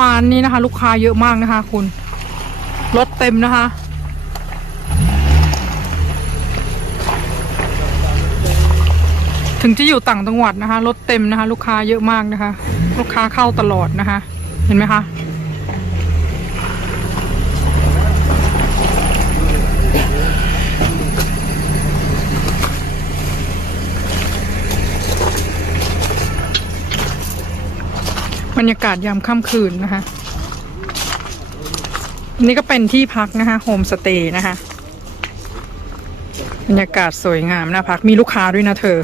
ร้านนี้นะคะ ลูกค้าเยอะมากนะคะ คุณรถเต็มนะคะ ถึงจะอยู่ต่างจังหวัดนะคะรถเต็มนะคะ ลูกค้าเยอะมากนะคะ ลูกค้าเข้าตลอดนะคะ เห็นไหมคะ บรรยากาศยามค่ำคืนนะคะ นี่ก็เป็นที่พักนะคะโฮมสเตย์นะคะ บรรยากาศสวยงามน่าพักมีลูกค้าด้วยนะเธอ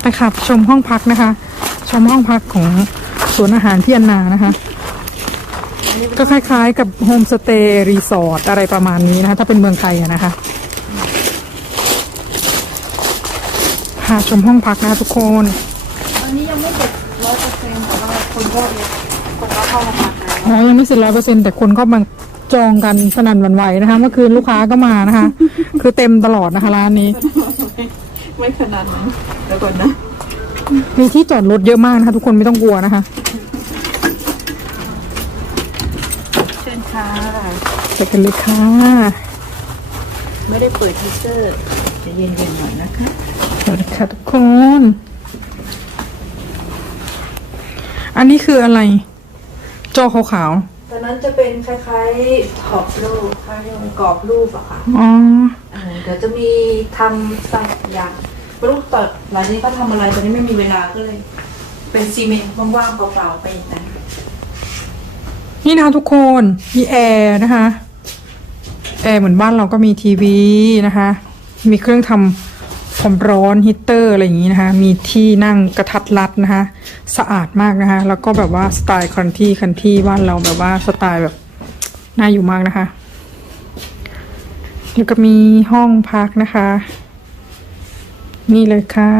ไปขับชมห้องพักนะคะ ชมห้องพักของสวนอาหารพี่อันนานะคะ ก็คล้ายๆกับโฮมสเตย์รีสอร์ทอะไรประมาณนี้นะคะ ถ้าเป็นเมืองไทยอะนะคะพาชมห้องพักนะคะทุกคนอันนี้ยังไม่เสร็จร้อยเปอร์เซ็นต์แต่ว่าคนก็เยอะคนก็เข้ามาพักแล้วอ๋อยังไม่เสร็จร้อยเปอร์เซ็นแต่คนก็มาจองกันสนั่นหวันไหวนะคะ เมื่อคืนลูกค้าก็มานะคะ คือเต็มตลอดนะคะร้านนี้ ไม่ขนาดนั้นเดี๋ยวก่อนนะ มีที่จอดรถเยอะมากนะคะ ทุกคนไม่ต้องกลัวนะคะ เชิญค่ะ ไปกันเลยค่ะ ไม่ได้เปิดทีเซอร์จะเย็นๆหน่อยนะคะสวัสดีค่ะทุกคน อันนี้คืออะไร จอขาวตอนนั้นจะเป็นคล้ายๆขอบรูปคล้ายๆกรอบรูปอะค่ะ ๆ อ๋อ เดี๋ยวจะมีทำสักอย่างไม่รู้ต่อหลังนี้ก็ทำอะไรตอนนี้ไม่มีเวลาก็เลย เป็นซีเมนต์ว่างๆเปล่าๆไปอย่างนั้นนี่นะคะทุกคนมีแอร์นะคะ แอร์เหมือนบ้านเราก็มีทีวีนะคะ มีเครื่องทำความร้อนฮีตเตอร์อะไรอย่างนี้นะคะ มีที่นั่งกระทัดรัดนะคะ สะอาดมากนะคะ แล้วก็แบบว่าสไตล์คันที่คันที่บ้านเราแบบว่าสไตล์แบบน่าอยู่มากนะคะ แล้วก็มีห้องพักนะคะ นี่เลยค่ะ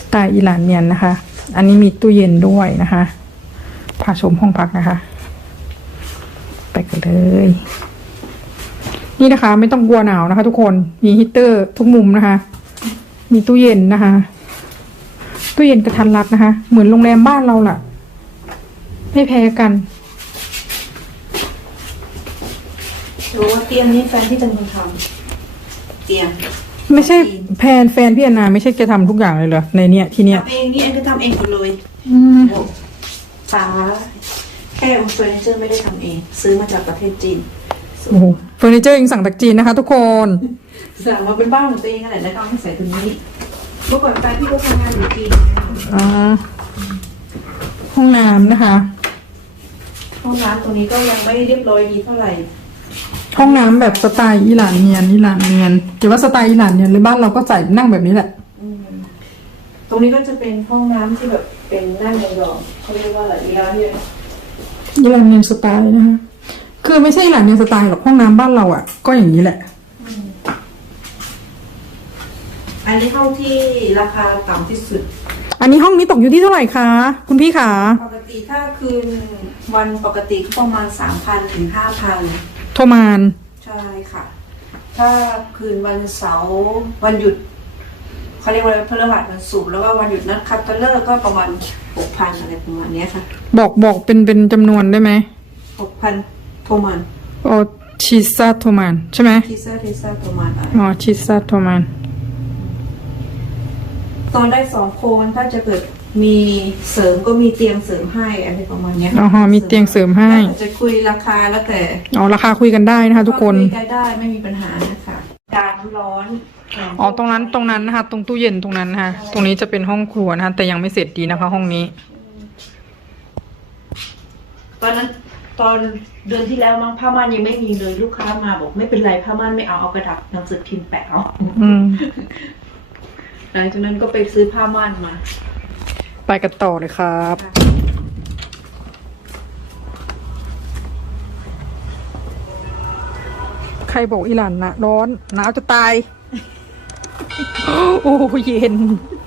สไตล์อิหร่านเนียนนะคะ อันนี้มีตู้เย็นด้วยนะคะพาชมห้องพักนะคะ ไปกันเลย นี่นะคะ ไม่ต้องกลัวหนาวนะคะ ทุกคนมีฮีตเตอร์ทุกมุมนะคะ มีตู้เย็นนะคะ ตู้เย็นกระทันรัดนะคะ เหมือนโรงแรมบ้านเราแหละไม่แพ้กัน รู้ว่าเตียงนี้แฟนที่จะเป็นคนทำเตียงไม่ใช่แฟนแฟนพี่แอนนาไม่ใช่จะทำทุกอย่างเลยเหรอในเนี้ยที่เนี้ยทำเองนี่เองก็ทำเองหมดเลยอืมโอ้ฟ้าแค่เฟอร์นิเจอร์ไม่ได้ทำเอง ซื้อมาจากประเทศจีนโอ้โหเฟอร์นิเจอร์ยังสั่งจากจีนนะคะ ทุกคนสั่งมาเป็นบ้านของตัวเองนั่นแหละแล้วก็เอาให้ใส่ตรงนี้เมื่อก่อนแฟนพี่ก็ทำงานอยู่จีนอ่าห้องน้ำนะคะ ห้องน้ำตรงนี้ก็ยังไม่เรียบร้อยดีเท่าไหร่ ห้องน้ำแบบสไตล์อิหร่านเนียนอิหร่านเนียนแต่ว่าสไตล์อิหร่านเนียนหรือบ้านเราก็ใส่นั่งแบบนี้แหละตรงนี้ก็จะเป็นห้องน้ำที่แบบเป็นนั่งยองๆเขาเรียกว่าอะไรร้านเนี่ยอิหร่านเนียนสไตล์นะคะคือไม่ใช่อิหร่านเนียนสไตล์หรอกห้องน้ำบ้านเราอะ ก็อย่างนี้แหละ อันนี้ห้องที่ราคาต่ำที่สุด อันนี้ห้องนี้ตกอยู่ที่เท่าไหร่คะ คุณพี่คะปกติถ้าคืนวันปกติก็ประมาณสามพันถึงห้าพันโทรมาน ใช่ค่ะ ถ้าคืนวันเสาร์วันหยุดเขาเรียกว่าอะไรพฤหัสวันศุกร์แล้วก็วันหยุดนัดคัตเตอร์ก็ประมาณหกพันอะไรประมาณเนี้ยค่ะบอกบอกเป็นเป็นจำนวนได้ไหมหกพันโทมันโอชิซาโทมานใช่ไหม ทีซ่าทีซ่าโทมันอะไร อ๋อชิซาโทมาน ตอนได้สองคนถ้าจะเกิดมีเสริมก็มีเตียงเสริมให้อะไรประมาณเนี้ยอ๋อมีเตียงเสริมให้แล้วแต่จะคุยราคาแล้วแต่อ๋อราคาคุยกันได้นะคะทุกคนคุยกันได้ไม่มีปัญหานะคะการร้อน อ๋อตรงนั้นตรงนั้นนะคะตรงตู้เย็นตรงนั้นนะคะตรงนี้จะเป็นห้องครัวนะคะแต่ยังไม่เสร็จดีนะคะ ห้องนี้ ตอนนั้นตอนเดือนที่แล้วมั้งผ้าม่านยังไม่มีเลยลูกค้ามาบอกไม่เป็นไรผ้าม่านไม่เอาเอากระดาษหนังสือพิมพ์แปะเอาอืม หลังจากนั้นก็ไปซื้อผ้าม่านมา ไปกันต่อเลยครับ ใครบอกอีหลานนะร้อนหนาวจะตาย โอ้เย็น